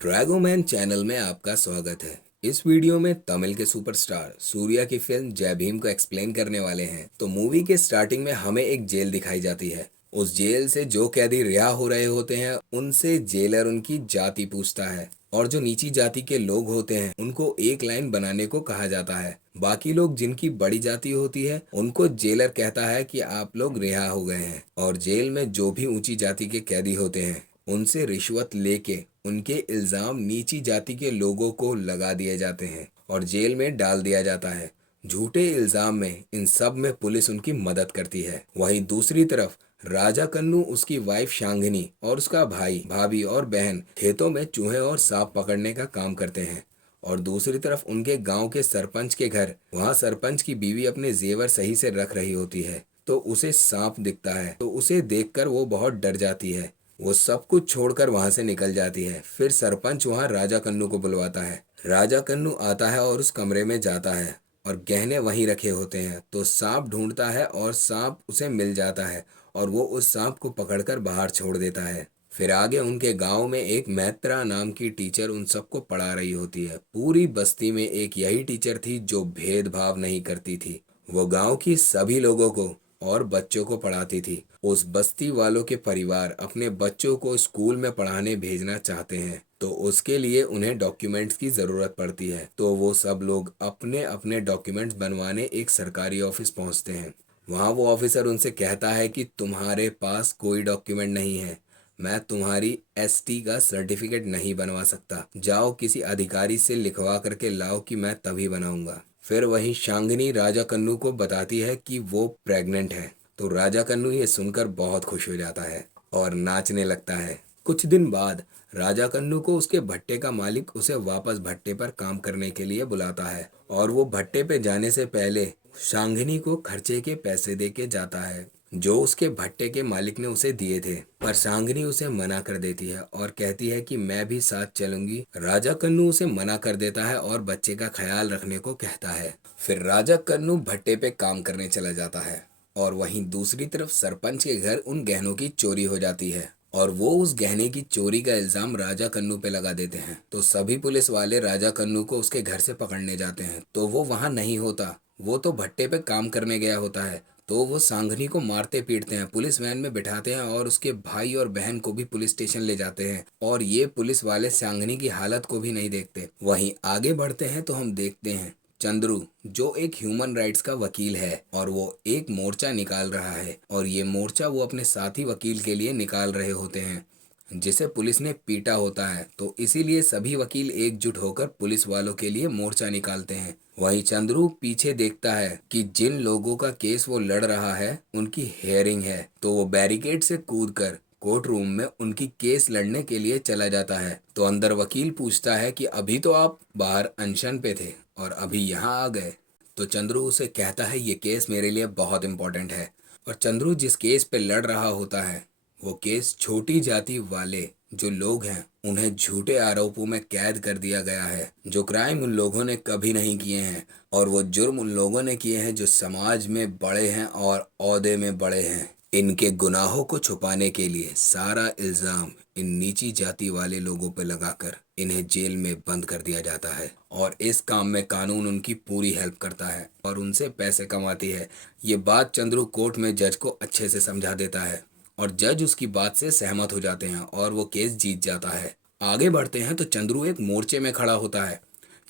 ड्रैगोमैन channel में आपका स्वागत है। इस वीडियो में तमिल के सुपरस्टार सूर्या की फिल्म जय भीम को एक्सप्लेन करने वाले हैं। तो मूवी के स्टार्टिंग में हमें एक जेल दिखाई जाती है। उस जेल से जो कैदी रिहा हो रहे होते हैं उनसे जेलर उनकी जाति पूछता है और जो नीची जाति के लोग होते हैं उनको एक लाइन बनाने को कहा जाता है। बाकी लोग जिनकी बड़ी जाति होती है उनको जेलर कहता है कि आप लोग रिहा हो गए हैं। और जेल में जो भी ऊंची जाति के कैदी होते हैं उनसे रिश्वत लेके उनके इल्जाम नीची जाति के लोगों को लगा दिए जाते हैं और जेल में डाल दिया जाता है। झूठे इल्जाम में इन सब में पुलिस उनकी मदद करती है। वहीं दूसरी तरफ राजा कन्नू, उसकी वाइफ शांगिनी और उसका भाई, भाभी और बहन खेतों में चूहे और सांप पकड़ने का काम करते हैं। और दूसरी तरफ उनके गांव के सरपंच के घर, वहां सरपंच की बीवी अपने जेवर सही से रख रही होती है तो उसे सांप दिखता है। तो उसे देखकर वो बहुत डर जाती है। वो सब कुछ छोड़कर वहां से निकल जाती है। फिर सरपंच वहां राजा कन्नू को बुलवाता है। राजा कन्नू आता है और उस कमरे में जाता है और गहने वहीं रखे होते हैं। तो सांप ढूंढता है और सांप उसे मिल जाता है और वो उस सांप को पकड़कर बाहर छोड़ देता है। फिर आगे उनके गांव में एक मैत्रा नाम की टीचर उन सबको पढ़ा रही होती है। पूरी बस्ती में एक यही टीचर थी जो भेदभाव नहीं करती थी। वो गांव की सभी लोगों को और बच्चों को पढ़ाती थी। उस बस्ती वालों के परिवार अपने बच्चों को स्कूल में पढ़ाने भेजना चाहते हैं तो उसके लिए उन्हें डॉक्यूमेंट्स की जरूरत पड़ती है। तो वो सब लोग अपने अपने डॉक्यूमेंट्स बनवाने एक सरकारी ऑफिस पहुंचते हैं। वहां वो ऑफिसर उनसे कहता है कि तुम्हारे पास कोई डॉक्यूमेंट नहीं है, मैं तुम्हारी एसटी का सर्टिफिकेट नहीं बनवा सकता, जाओ किसी अधिकारी से लिखवा करके लाओ कि मैं तभी बनाऊंगा। फिर वही शांगिनी राजा कन्नू को बताती है कि वो प्रेग्नेंट है। तो राजा कन्नू ये सुनकर बहुत खुश हो जाता है और नाचने लगता है। कुछ दिन बाद राजा कन्नू को उसके भट्टे का मालिक उसे वापस भट्टे पर काम करने के लिए बुलाता है और वो भट्टे पे जाने से पहले शांगिनी को खर्चे के पैसे दे के जाता है जो उसके भट्टे के मालिक ने उसे दिए थे। पर शांगिनी उसे मना कर देती है और कहती है कि मैं भी साथ चलूंगी। राजा कन्नू उसे मना कर देता है और बच्चे का ख्याल रखने को कहता है। फिर राजा कन्नू भट्टे पे काम करने चला जाता है और वहीं दूसरी तरफ सरपंच के घर उन गहनों की चोरी हो जाती है और वो उस गहने की चोरी का इल्जाम राजा कन्नू पे लगा देते हैं। तो सभी पुलिस वाले राजा कन्नू को उसके घर से पकड़ने जाते हैं तो वो वहां नहीं होता। वो तो भट्टे पे काम करने गया होता है। तो वो सांघनी को मारते पीटते हैं, पुलिस वैन में बिठाते हैं और उसके भाई और बहन को भी पुलिस स्टेशन ले जाते हैं। और ये पुलिस वाले सांघनी की हालत को भी नहीं देखते। वहीं आगे बढ़ते हैं तो हम देखते हैं चंद्रू, जो एक ह्यूमन राइट्स का वकील है और वो एक मोर्चा निकाल रहा है और ये मोर्चा वो अपने साथी वकील के लिए निकाल रहे होते हैं जिसे पुलिस ने पीटा होता है। तो इसीलिए सभी वकील एकजुट होकर पुलिस वालों के लिए मोर्चा निकालते हैं। वहीं चंद्रू पीछे देखता है कि जिन लोगों का केस वो लड़ रहा है उनकी हेयरिंग है। तो वो बैरिकेड से कूदकर कोर्ट रूम में उनकी केस लड़ने के लिए चला जाता है। तो अंदर वकील पूछता है कि अभी तो आप बाहर अनशन पे थे और अभी यहाँ आ गए। तो चंद्रू उसे कहता है ये केस मेरे लिए बहुत इंपॉर्टेंट है। और चंद्रू जिस केस पे लड़ रहा होता है वो केस छोटी जाति वाले जो लोग हैं उन्हें झूठे आरोपों में कैद कर दिया गया है। जो क्राइम उन लोगों ने कभी नहीं किए हैं और वो जुर्म उन लोगों ने किए हैं जो समाज में बड़े हैं और ओहदे में बड़े हैं। इनके गुनाहों को छुपाने के लिए सारा इल्जाम इन नीची जाति वाले लोगों पर लगाकर इन्हें जेल में बंद कर दिया जाता है। और इस काम में कानून उनकी पूरी हेल्प करता है और उनसे पैसे कमाती है। ये बात चंद्रू कोर्ट में जज को अच्छे से समझा देता है और जज उसकी बात से सहमत हो जाते हैं और वो केस जीत जाता है। आगे बढ़ते हैं तो चंद्रू एक मोर्चे में खड़ा होता है।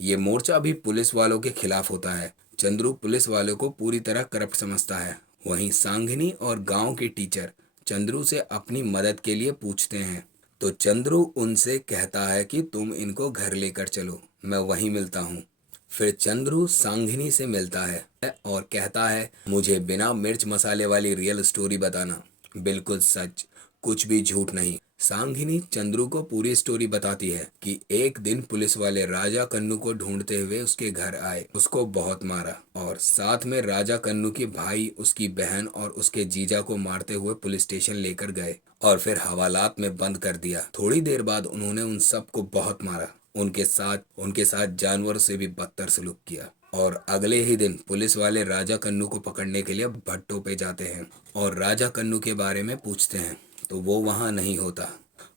ये मोर्चा भी पुलिस वालों के खिलाफ होता है। चंद्रू पुलिस वालों को पूरी तरह करप्ट समझता है। वहीं सांघनी और गांव के टीचर चंद्रू से अपनी मदद के लिए पूछते हैं तो चंद्रू उनसे कहता है कि तुम इनको घर लेकर चलो, मैं वहीं मिलता हूँ। फिर चंद्रू सांघनी से मिलता है और कहता है मुझे बिना मिर्च मसाले वाली रियल स्टोरी बताना, बिल्कुल सच, कुछ भी झूठ नहीं। सांघिनी चंद्रू को पूरी स्टोरी बताती है कि एक दिन पुलिस वाले राजा कन्नू को ढूंढते हुए उसके घर आए, उसको बहुत मारा और साथ में राजा कन्नू के भाई, उसकी बहन और उसके जीजा को मारते हुए पुलिस स्टेशन लेकर गए और फिर हवालात में बंद कर दिया। थोड़ी देर बाद उन्होंने उन सबको बहुत मारा, उनके साथ जानवरों से भी बदतर सलूक किया। और अगले ही दिन पुलिस वाले राजा कन्नू को पकड़ने के लिए भट्टों पे जाते हैं और राजा कन्नू के बारे में पूछते हैं तो वो वहां नहीं होता।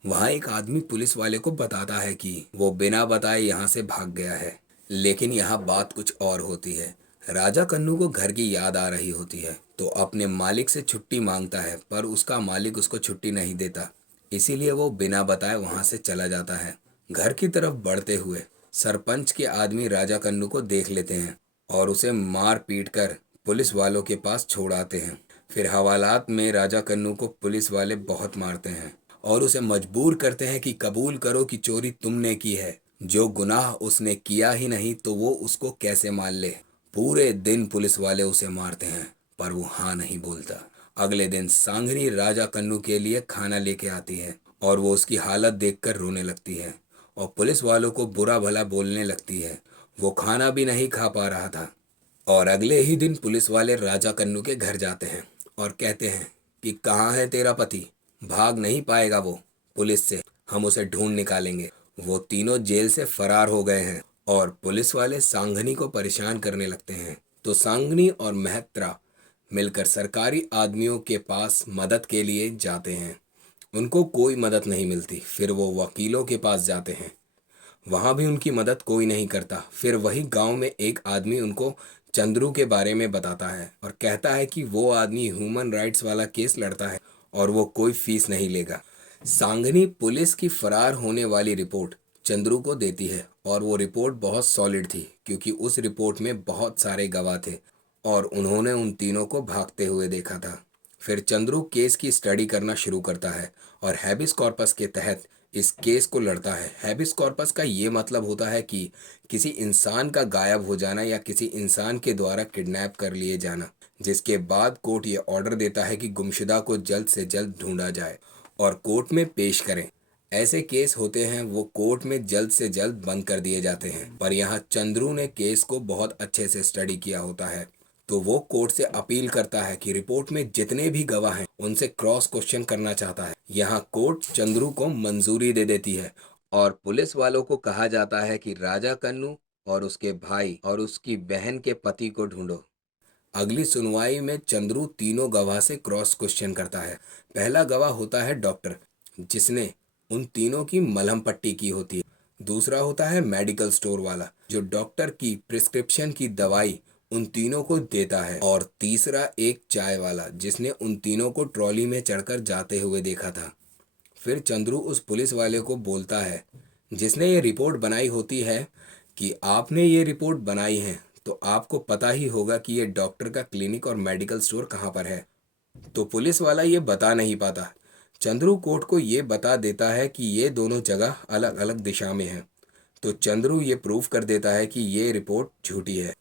वहाँ एक आदमी पुलिस वाले को बताता है कि वो बिना बताए यहाँ से भाग गया है। लेकिन यहाँ बात कुछ और होती है। राजा कन्नू को घर की याद आ रही होती है, तो अपने मालिक से छुट्टी मांगता है, पर उसका मालिक उसको छुट्टी नहीं देता। इसीलिए वो बिना बताए वहाँ से चला जाता है। घर की तरफ बढ़ते हुए सरपंच के आदमी राजा कन्नू को देख लेते हैं और उसे मार पीट कर पुलिस वालों के पास छोड़ आते हैं। फिर हवालात में राजा कन्नू को पुलिस वाले बहुत मारते हैं और उसे मजबूर करते हैं कि कबूल करो कि चोरी तुमने की है। जो गुनाह उसने किया ही नहीं तो वो उसको कैसे मान ले। पूरे दिन पुलिस वाले उसे मारते हैं, पर वो हाँ नहीं बोलता। अगले दिन सांगनी राजा कन्नू के लिए खाना लेके आती है और वो उसकी हालत देखकर रोने लगती है और पुलिस वालों को बुरा भला बोलने लगती है। वो खाना भी नहीं खा पा रहा था। और अगले ही दिन पुलिस वाले राजा कन्नू के घर जाते हैं और कहते हैं कि कहाँ है तेरा पति, भाग नहीं पाएगा वो पुलिस से, हम उसे ढूंढ निकालेंगे। वो तीनों जेल से फरार हो गए हैं। और पुलिस वाले सांगनी को परेशान करने लगते हैं, तो सांगनी और मेहत्रा मिलकर सरकारी आदमियों के पास मदद के लिए जाते हैं। उनको कोई मदद नहीं मिलती। फिर वो वकीलों के पास जाते हैं, वहां भी उनकी मदद कोई नहीं करता। फिर वही गांव में एक आदमी उनको चंद्रू के बारे में बताता है और कहता है कि वो आदमी ह्यूमन राइट्स वाला केस लड़ता है और वो कोई फीस नहीं लेगा। सांगनी पुलिस की फरार होने वाली रिपोर्ट चंद्रू को देती है और वो रिपोर्ट बहुत सॉलिड थी, क्योंकि उस रिपोर्ट में बहुत सारे गवाह थे और उन्होंने उन तीनों को भागते हुए देखा था। फिर चंद्रू केस की स्टडी करना शुरू करता है और हैबिस कॉर्पस के तहत इस केस को लड़ता है। हैबिस कॉर्पस का ये मतलब होता है कि किसी इंसान का गायब हो जाना या किसी इंसान के द्वारा किडनैप कर लिए जाना, जिसके बाद कोर्ट ये ऑर्डर देता है कि गुमशुदा को जल्द से जल्द ढूंढा जाए और कोर्ट में पेश करें। ऐसे केस होते हैं वो कोर्ट में जल्द से जल्द बंद कर दिए जाते हैं, पर यहाँ चंद्रू ने केस को बहुत अच्छे से स्टडी किया होता है, तो वो कोर्ट से अपील करता है कि रिपोर्ट में जितने भी गवाह हैं उनसे क्रॉस क्वेश्चन करना चाहता है। यहाँ कोर्ट चंद्रू को मंजूरी दे देती है और पुलिस वालों को कहा जाता है कि राजा कन्नू और उसके भाई और उसकी बहन के पति को ढूंढो। अगली सुनवाई में चंद्रू तीनों गवाह से क्रॉस क्वेश्चन करता है। पहला गवाह होता है डॉक्टर, जिसने उन तीनों की मलहम पट्टी की होती है। दूसरा होता है मेडिकल स्टोर वाला, जो डॉक्टर की प्रिस्क्रिप्शन की दवाई उन तीनों को देता है। और तीसरा एक चाय वाला, जिसने उन तीनों को ट्रॉली में चढ़कर जाते हुए देखा था। फिर चंद्रू उस पुलिस वाले को बोलता है जिसने ये रिपोर्ट बनाई होती है कि आपने ये रिपोर्ट बनाई है तो आपको पता ही होगा कि ये डॉक्टर का क्लिनिक और मेडिकल स्टोर कहाँ पर है। तो पुलिस वाला ये बता नहीं पाता। चंद्रू कोर्ट को ये बता देता है कि ये दोनों जगह अलग अलग दिशा में हैं। तो चंद्रू ये प्रूव कर देता है कि ये रिपोर्ट झूठी है।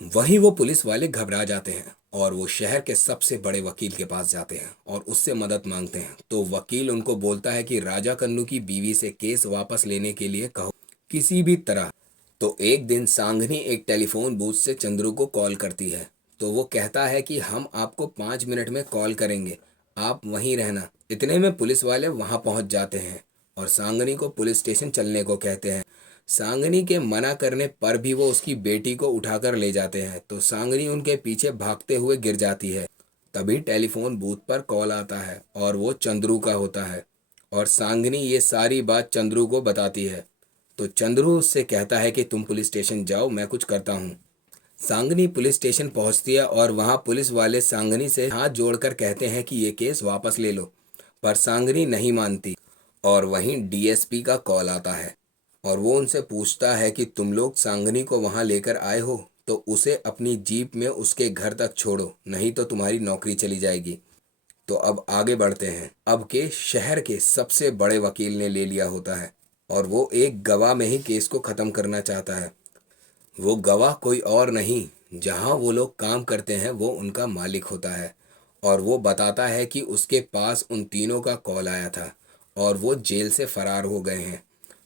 वहीं वो पुलिस वाले घबरा जाते हैं और वो शहर के सबसे बड़े वकील के पास जाते हैं और उससे मदद मांगते हैं। तो वकील उनको बोलता है कि राजा कन्नू की बीवी से केस वापस लेने के लिए कहो किसी भी तरह। तो एक दिन सांगनी एक टेलीफोन बूथ से चंद्रू को कॉल करती है। तो वो कहता है कि हम आपको 5 मिनट में कॉल करेंगे, आप वहीं रहना। इतने में पुलिस वाले वहां पहुंच जाते हैं और सांगनी को पुलिस स्टेशन चलने को कहते हैं। सांगनी के मना करने पर भी वो उसकी बेटी को उठाकर ले जाते हैं, तो सांगनी उनके पीछे भागते हुए गिर जाती है। तभी टेलीफोन बूथ पर कॉल आता है और वो चंद्रू का होता है और सांगनी ये सारी बात चंद्रू को बताती है। तो चंद्रू उससे कहता है कि तुम पुलिस स्टेशन जाओ, मैं कुछ करता हूँ। सांगनी पुलिस स्टेशन पहुंचती है और वहां पुलिस वाले सांगनी से हाथ जोड़कर कहते हैं कि ये केस वापस ले लो, पर सांगनी नहीं मानती। और वहीं डीएसपी का कॉल आता है और वो उनसे पूछता है कि तुम लोग सांगनी को वहां लेकर आए हो तो उसे अपनी जीप में उसके घर तक छोड़ो, नहीं तो तुम्हारी नौकरी चली जाएगी। तो अब आगे बढ़ते हैं। अब के शहर के सबसे बड़े वकील ने ले लिया होता है और वो एक गवाह में ही केस को ख़त्म करना चाहता है। वो गवाह कोई और नहीं, जहां वो लोग काम करते हैं वो उनका मालिक होता है और वो बताता है कि उसके पास उन तीनों का कॉल आया था और वो जेल से फरार हो गए हैं।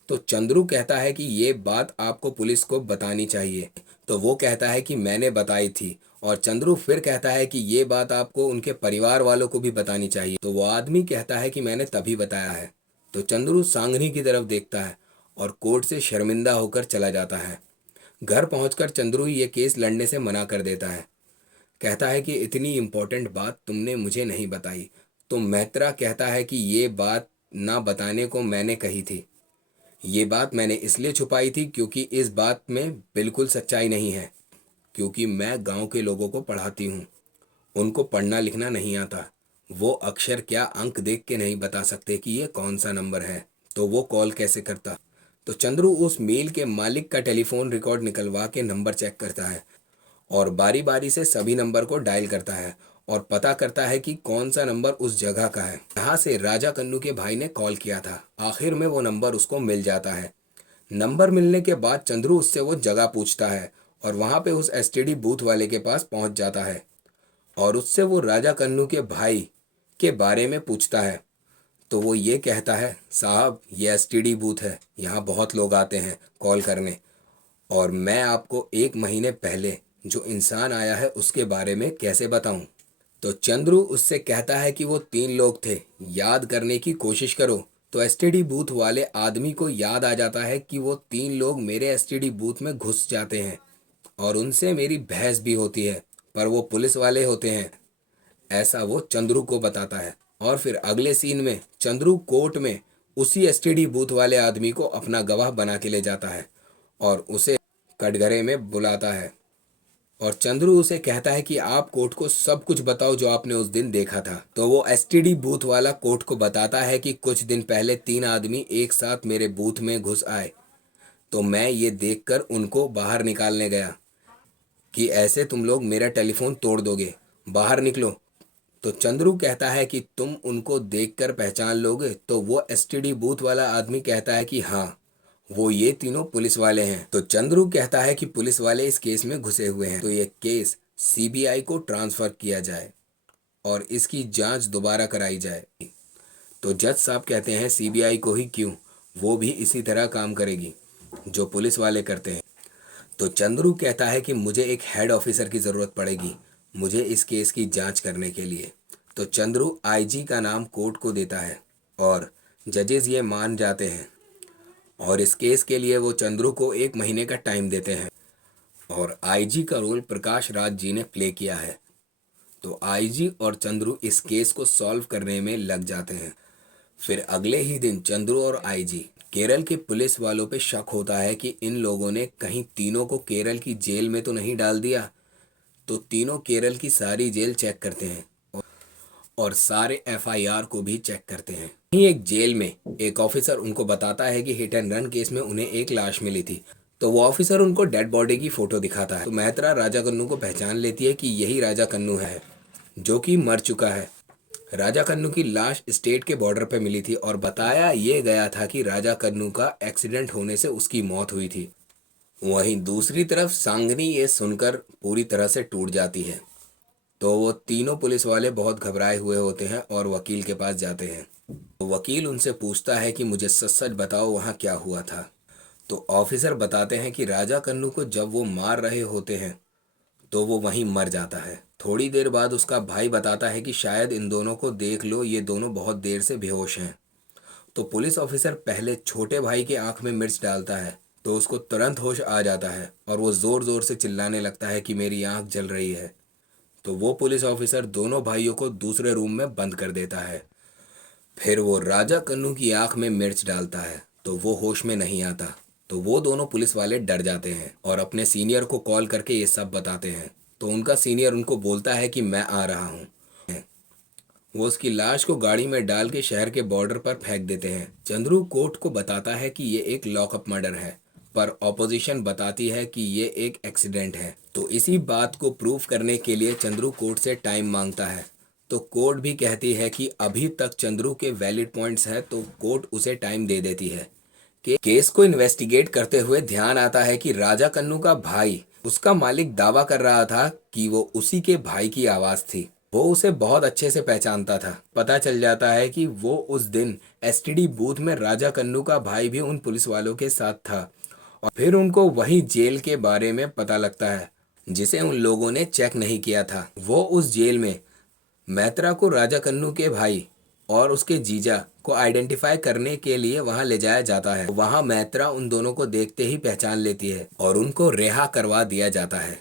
तो चंद्रू कहता है कि ये बात आपको पुलिस को बतानी चाहिए। तो वो कहता है कि मैंने बताई थी। और चंद्रू फिर कहता है कि ये बात आपको उनके परिवार वालों को भी बतानी चाहिए। तो वो आदमी कहता है कि मैंने तभी बताया है। तो चंद्रू सांगनी की तरफ देखता है और कोर्ट से शर्मिंदा होकर चला जाता है। घर पहुंचकर चंद्रू ये केस लड़ने से मना कर देता है। कहता है कि इतनी इम्पोर्टेंट बात तुमने मुझे नहीं बताई। तो मैत्रा कहता है कि ये बात ना बताने को मैंने कही थी। ये बात मैंने इसलिए छुपाई थी क्योंकि इस बात में बिल्कुल सच्चाई नहीं है, क्योंकि मैं गांव के लोगों को पढ़ाती हूँ। उनको पढ़ना लिखना नहीं आता। वो अक्षर क्या अंक देख के नहीं बता सकते कि ये कौन सा नंबर है, तो वो कॉल कैसे करता। तो चंद्रू उस मेल के मालिक का टेलीफोन रिकॉर्ड निकलवा के नंबर चेक करता है और बारी बारी से सभी नंबर को डायल करता है और पता करता है कि कौन सा नंबर उस जगह का है जहाँ से राजा कन्नू के भाई ने कॉल किया था। आखिर में वो नंबर उसको मिल जाता है। नंबर मिलने के बाद चंद्रू उससे वो जगह पूछता है और वहाँ पे उस एसटीडी बूथ वाले के पास पहुँच जाता है और उससे वो राजा कन्नू के भाई के बारे में पूछता है। तो वो ये कहता है, साहब ये एसटीडी बूथ है, यहाँ बहुत लोग आते हैं कॉल करने, और मैं आपको 1 महीने पहले जो इंसान आया है उसके बारे में कैसे बताऊं। तो चंद्रू उससे कहता है कि वो 3 लोग थे, याद करने की कोशिश करो। तो एसटीडी बूथ वाले आदमी को याद आ जाता है कि वो 3 लोग मेरे एसटीडी बूथ में घुस जाते हैं और उनसे मेरी बहस भी होती है, पर वो पुलिस वाले होते हैं, ऐसा वो चंद्रू को बताता है। और फिर अगले सीन में चंद्रू कोर्ट में उसी एसटीडी बूथ वाले आदमी को अपना गवाह बना के ले जाता है और उसे कटघरे में बुलाता है और चंद्रू उसे कहता है कि आप कोर्ट को सब कुछ बताओ जो आपने उस दिन देखा था। तो वो एसटीडी बूथ वाला कोर्ट को बताता है कि कुछ दिन पहले 3 आदमी एक साथ मेरे बूथ में घुस आए, तो मैं ये देखकर उनको बाहर निकालने गया कि ऐसे तुम लोग मेरा टेलीफोन तोड़ दोगे, बाहर निकलो। तो चंद्रू कहता है कि तुम उनको देखकर पहचान लोगे। तो वो एसटीडी बूथ वाला आदमी कहता है कि हाँ, वो ये तीनों पुलिस वाले हैं। तो चंद्रू कहता है कि पुलिस वाले इस केस में घुसे हुए हैं, तो ये केस सीबीआई को ट्रांसफर किया जाए और इसकी जांच दोबारा कराई जाए। तो जज साहब कहते हैं सीबीआई को ही क्यों, वो भी इसी तरह काम करेगी जो पुलिस वाले करते हैं। तो चंद्रू कहता है कि मुझे एक हेड ऑफिसर की ज़रूरत पड़ेगी मुझे इस केस की जांच करने के लिए। तो चंद्रू आईजी का नाम कोर्ट को देता है और जजेस ये मान जाते हैं और इस केस के लिए वो चंद्रू को 1 महीने का टाइम देते हैं और आईजी का रोल प्रकाश राज जी ने प्ले किया है। तो आईजी और चंद्रू इस केस को सॉल्व करने में लग जाते हैं। फिर अगले ही दिन चंद्रू और आईजी केरल के पुलिस वालों पे शक होता है कि इन लोगों ने कहीं तीनों को केरल की जेल में तो नहीं डाल दिया। तो तीनों केरल की सारी जेल चेक करते हैं और सारे एफआईआर को भी चेक करते हैं। वहीं एक जेल में एक ऑफिसर उनको बताता है कि हिट एंड रन केस में उन्हें एक लाश मिली थी। तो वो ऑफिसर उनको डेड बॉडी की फोटो दिखाता है। तो महत्रा राजा कन्नू को पहचान लेती है कि यही राजा कन्नू है जो कि मर चुका है। राजा कन्नू की लाश स्टेट के बॉर्डर पर मिली थी और बताया ये गया था कि राजा कन्नू का एक्सीडेंट होने से उसकी मौत हुई थी। वहीं दूसरी तरफ सांगनी ये सुनकर पूरी तरह से टूट जाती है। तो वो तीनों पुलिस वाले बहुत घबराए हुए होते हैं और वकील के पास जाते हैं। तो वकील उनसे पूछता है कि मुझे सच सच बताओ वहाँ क्या हुआ था। तो ऑफिसर बताते हैं कि राजा कन्नू को जब वो मार रहे होते हैं तो वो वहीं मर जाता है। थोड़ी देर बाद उसका भाई बताता है कि शायद इन दोनों को देख लो, ये दोनों बहुत देर से बेहोश हैं। तो पुलिस ऑफिसर पहले छोटे भाई की आंख में मिर्च डालता है तो उसको तुरंत होश आ जाता है और वो ज़ोर ज़ोर से चिल्लाने लगता है कि मेरी आंख जल रही है। तो वो पुलिस ऑफिसर दोनों भाइयों को दूसरे रूम में बंद कर देता है। फिर वो राजा कन्नू की आंख में मिर्च डालता है तो वो होश में नहीं आता। तो वो दोनों पुलिस वाले डर जाते हैं और अपने सीनियर को कॉल करके ये सब बताते हैं। तो उनका सीनियर उनको बोलता है कि मैं आ रहा हूँ। वो उसकी लाश को गाड़ी में डाल के शहर के बॉर्डर पर फेंक देते हैं। चंद्रू कोर्ट को बताता है कि ये एक लॉकअप मर्डर है, पर ऑपोजिशन बताती है कि ये एक एक्सीडेंट है। तो इसी बात को प्रूफ करने के लिए चंद्रू कोर्ट से टाइम मांगता है। तो कोर्ट भी कहती है कि अभी तक चंद्रू के वैलिड पॉइंट्स है, तो कोर्ट उसे टाइम दे देती है। केस को इन्वेस्टिगेट करते हुए ध्यान आता है कि राजा कन्नू का भाई, उसका मालिक दावा कर रहा था कि वो उसी के भाई की आवाज़ थी। वो उसे बहुत अच्छे से पहचानता था। पता चल जाता है कि वो उस दिन एसटीडी बूथ में राजा कन्नू का भाई भी उन पुलिस वालों के साथ था। और फिर उनको वही जेल के बारे में पता लगता है जिसे उन लोगों ने चेक नहीं किया था। वो उस जेल में मैत्रा को राजा कन्नू के भाई और उसके जीजा को आइडेंटिफाई करने के लिए वहां ले जाया जाता है। वहां मैत्रा उन दोनों को देखते ही पहचान लेती है और उनको रिहा करवा दिया जाता है।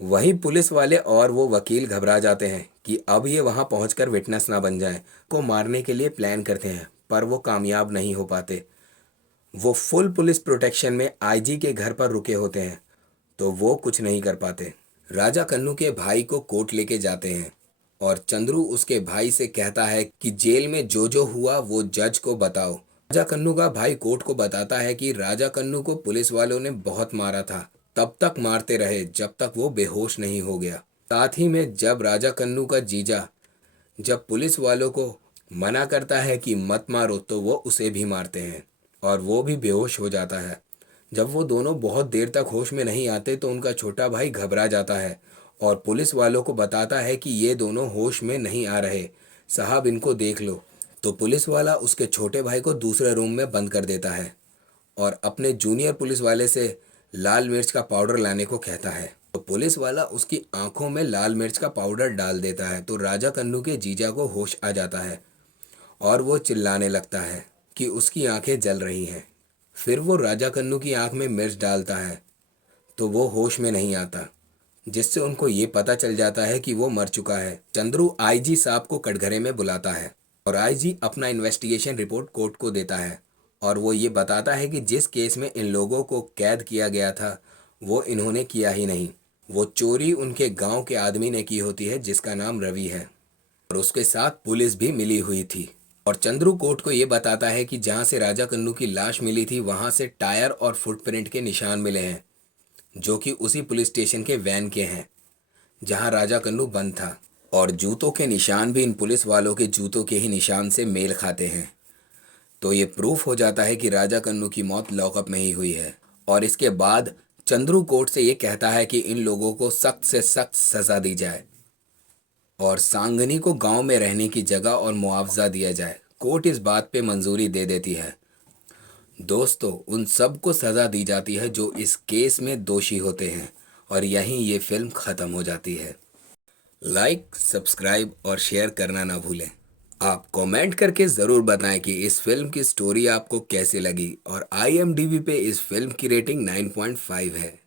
वहीं पुलिस वाले और वो वकील घबरा जाते हैं कि अब ये वहां पहुंचकर विटनेस ना बन जाए, को मारने के लिए प्लान करते हैं। पर वो कामयाब नहीं हो पाते। वो फुल पुलिस प्रोटेक्शन में आईजी के घर पर रुके होते हैं, तो वो कुछ नहीं कर पाते। राजा कन्नू के भाई को कोर्ट लेके जाते हैं और चंद्रू उसके भाई से कहता है कि जेल में जो जो हुआ वो जज को बताओ। राजा कन्नू का भाई कोर्ट को बताता है कि राजा कन्नू को पुलिस वालों ने बहुत मारा था, तब तक मारते रहे जब तक वो बेहोश नहीं हो गया। साथ ही में जब राजा कन्नू का जीजा जब पुलिस वालों को मना करता है कि मत मारो, तो वो उसे भी मारते हैं और वो भी बेहोश हो जाता है। जब वो दोनों बहुत देर तक होश में नहीं आते तो उनका छोटा भाई घबरा जाता है और पुलिस वालों को बताता है कि ये दोनों होश में नहीं आ रहे, साहब इनको देख लो। तो पुलिस वाला उसके छोटे भाई को दूसरे रूम में बंद कर देता है और अपने जूनियर पुलिस वाले से लाल मिर्च का पाउडर लाने को कहता है। तो पुलिस वाला उसकी आंखों में लाल मिर्च का पाउडर डाल देता है, तो राजा कन्नू के जीजा को होश आ जाता है और वो चिल्लाने लगता है कि उसकी आंखें जल रही हैं। फिर वो राजा कन्नू की आंख में मिर्च डालता है, तो वो होश में नहीं आता, जिससे उनको ये पता चल जाता है कि वो मर चुका है। चंद्रू आईजी साहब को कटघरे में बुलाता है और आईजी अपना इन्वेस्टिगेशन रिपोर्ट कोर्ट को देता है और वो ये बताता है कि जिस केस में इन लोगों को कैद किया गया था वो इन्होंने किया ही नहीं। वो चोरी उनके गांव के आदमी ने की होती है जिसका नाम रवि है और उसके साथ पुलिस भी मिली हुई थी। और चंद्रू कोर्ट को ये बताता है कि जहाँ से राजा कन्नू की लाश मिली थी वहाँ से टायर और फुटप्रिंट के निशान मिले हैं, जो कि उसी पुलिस स्टेशन के वैन के हैं जहाँ राजा कन्नू बंद था। और जूतों के निशान भी इन पुलिस वालों के जूतों के ही निशान से मेल खाते हैं। तो ये प्रूफ हो जाता है कि राजा कन्नू की मौत लॉकअप में ही हुई है। और इसके बाद चंद्रू कोर्ट से ये कहता है कि इन लोगों को सख्त से सख्त सजा दी जाए और सांगनी को गांव में रहने की जगह और मुआवजा दिया जाए। कोर्ट इस बात पे मंजूरी दे देती है। दोस्तों, उन सब को सजा दी जाती है जो इस केस में दोषी होते हैं और यहीं ये फिल्म खत्म हो जाती है। लाइक, सब्सक्राइब और शेयर करना ना भूलें। आप कमेंट करके ज़रूर बताएं कि इस फिल्म की स्टोरी आपको कैसी लगी और IMDb पे इस फिल्म की रेटिंग 9.5 है।